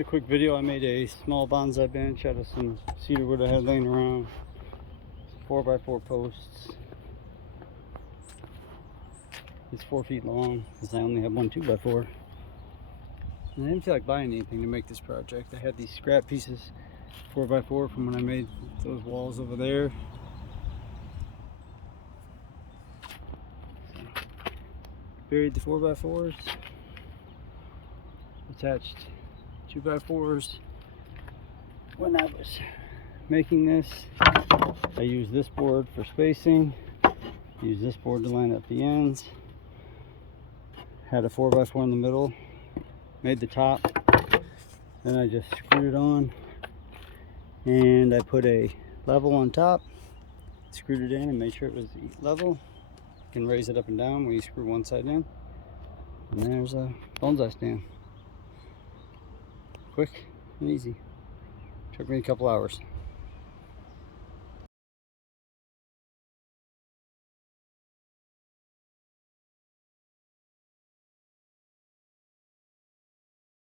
a quick video. I made a small bonsai bench out of some cedar wood I had laying around. 4x4 posts. It's 4 feet long because I only have one 2x4. And I didn't feel like buying anything to make this project. I had these scrap pieces 4x4 from when I made those walls over there. Buried the 4x4s. Attached 2x4s. When I was making this, I used this board for spacing, used this board to line up the ends, had a 4x4 in the middle, made the top, then I just screwed it on, and I put a level on top, screwed it in and made sure it was level. You can raise it up and down when you screw one side in, and there's a bonsai stand. Quick and easy. Took me a couple hours.